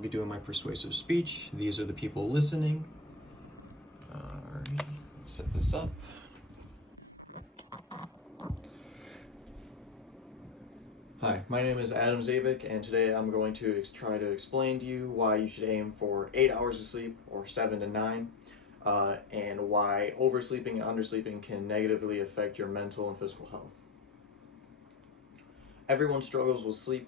I'll be doing my persuasive speech. These are the people listening. Alright, set this up. Hi, my name is Adam Zabik, and today I'm going to try to explain to you why you should aim for 8 hours of sleep or 7 to 9, and why oversleeping and undersleeping can negatively affect your mental and physical health. Everyone struggles with sleep.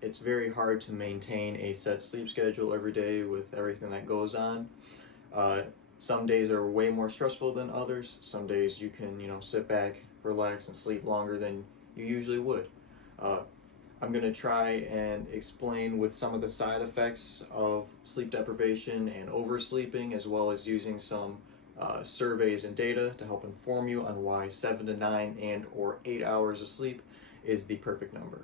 It's very hard to maintain a set sleep schedule every day with everything that goes on. Some days are way more stressful than others. Some days you can, sit back, relax, and sleep longer than you usually would. I'm going to try and explain with some of the side effects of sleep deprivation and oversleeping, as well as using some surveys and data to help inform you on why 7 to 9 and or 8 hours of sleep is the perfect number.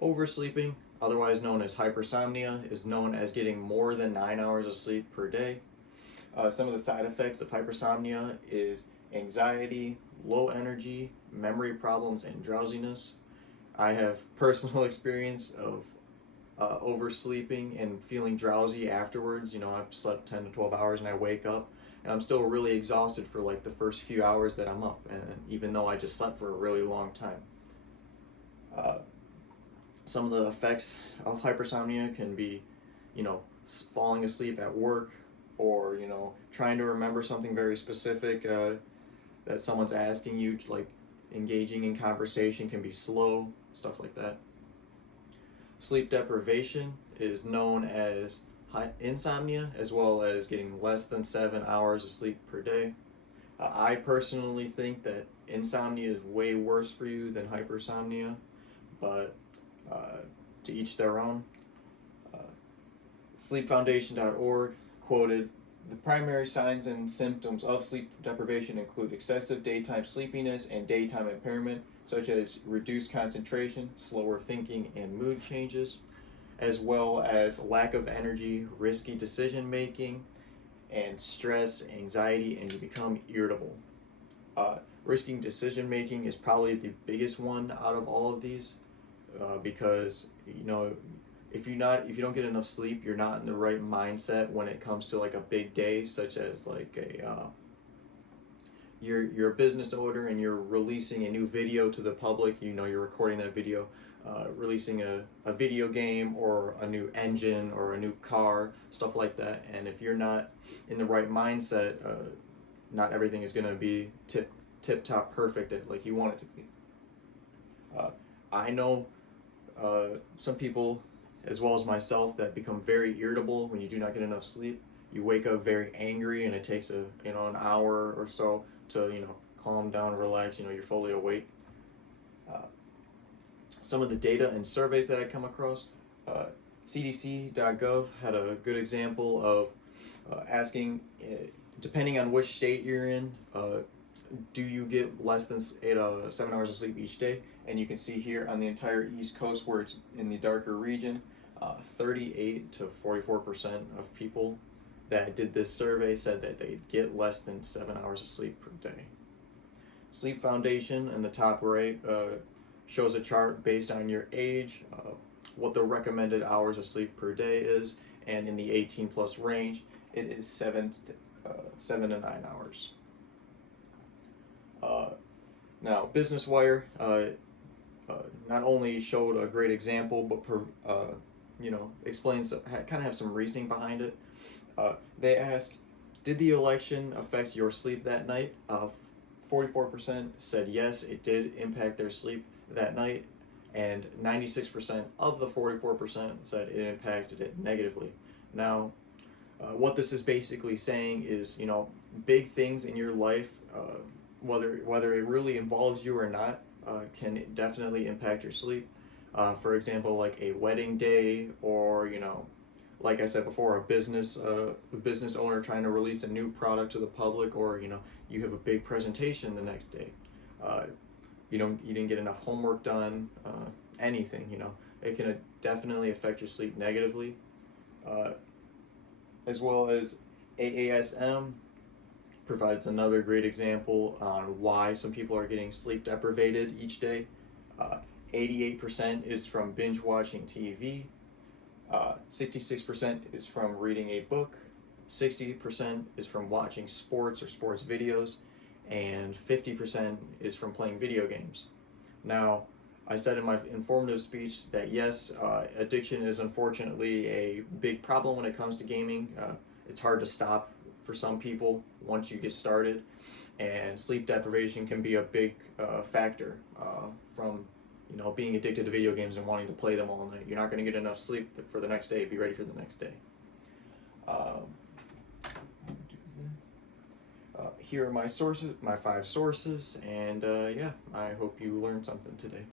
Oversleeping, otherwise known as hypersomnia, is known as getting more than 9 hours of sleep per day. Some of the side effects of hypersomnia is anxiety, low energy, memory problems, and drowsiness. I have personal experience of oversleeping and feeling drowsy afterwards. I've slept 10 to 12 hours and I wake up and I'm still really exhausted for like the first few hours that I'm up, and even though I just slept for a really long time. Some of the effects of hypersomnia can be, falling asleep at work, or, trying to remember something very specific that someone's asking you, like engaging in conversation can be slow, stuff like that. Sleep deprivation is known as insomnia, as well as getting less than 7 hours of sleep per day. I personally think that insomnia is way worse for you than hypersomnia, but to each their own. Sleepfoundation.org quoted, "The primary signs and symptoms of sleep deprivation include excessive daytime sleepiness and daytime impairment, such as reduced concentration, slower thinking, and mood changes, as well as lack of energy, risky decision making, and stress, anxiety, and you become irritable." Risky decision making is probably the biggest one out of all of these, because if you don't get enough sleep, you're not in the right mindset when it comes to like a big day, such as like you're a business owner and you're releasing a new video to the public. You're recording that video, releasing a video game or a new engine or a new car, stuff like that. And if you're not in the right mindset, not everything is going to be tip top perfect like you want it to be. I know some people, as well as myself, that become very irritable when you do not get enough sleep. You wake up very angry, and it takes an hour or so to calm down, relax. You're fully awake. Some of the data and surveys that I come across, CDC.gov had a good example of asking, depending on which state you're in, do you get less than 7 hours of sleep each day? And you can see here on the entire East Coast, where it's in the darker region, 38 to 44% of people that did this survey said that they get less than 7 hours of sleep per day. Sleep Foundation in the top right shows a chart based on your age, what the recommended hours of sleep per day is, and in the 18 plus range, it is 7 to 9 hours. Now, Business Wire not only showed a great example, but explains, kind of have some reasoning behind it. They asked, did the election affect your sleep that night? 44% said yes, it did impact their sleep that night, and 96% of the 44% said it impacted it negatively. Now, what this is basically saying is, big things in your life, whether it really involves you or not, can definitely impact your sleep. For example, like a wedding day, or like I said before, a business owner trying to release a new product to the public, or you have a big presentation the next day. You didn't get enough homework done. Anything, it can definitely affect your sleep negatively. As well as AASM provides another great example on why some people are getting sleep deprived each day. 88% is from binge watching TV. 66% is from reading a book, 60% is from watching sports or sports videos, and 50% is from playing video games. Now, I said in my informative speech that yes, addiction is unfortunately a big problem when it comes to gaming. It's hard to stop for some people once you get started, and sleep deprivation can be a big factor from being addicted to video games and wanting to play them all night. You're not going to get enough sleep for the next day. Be ready for the next day. Here are my sources, my 5 sources, and yeah, I hope you learned something today.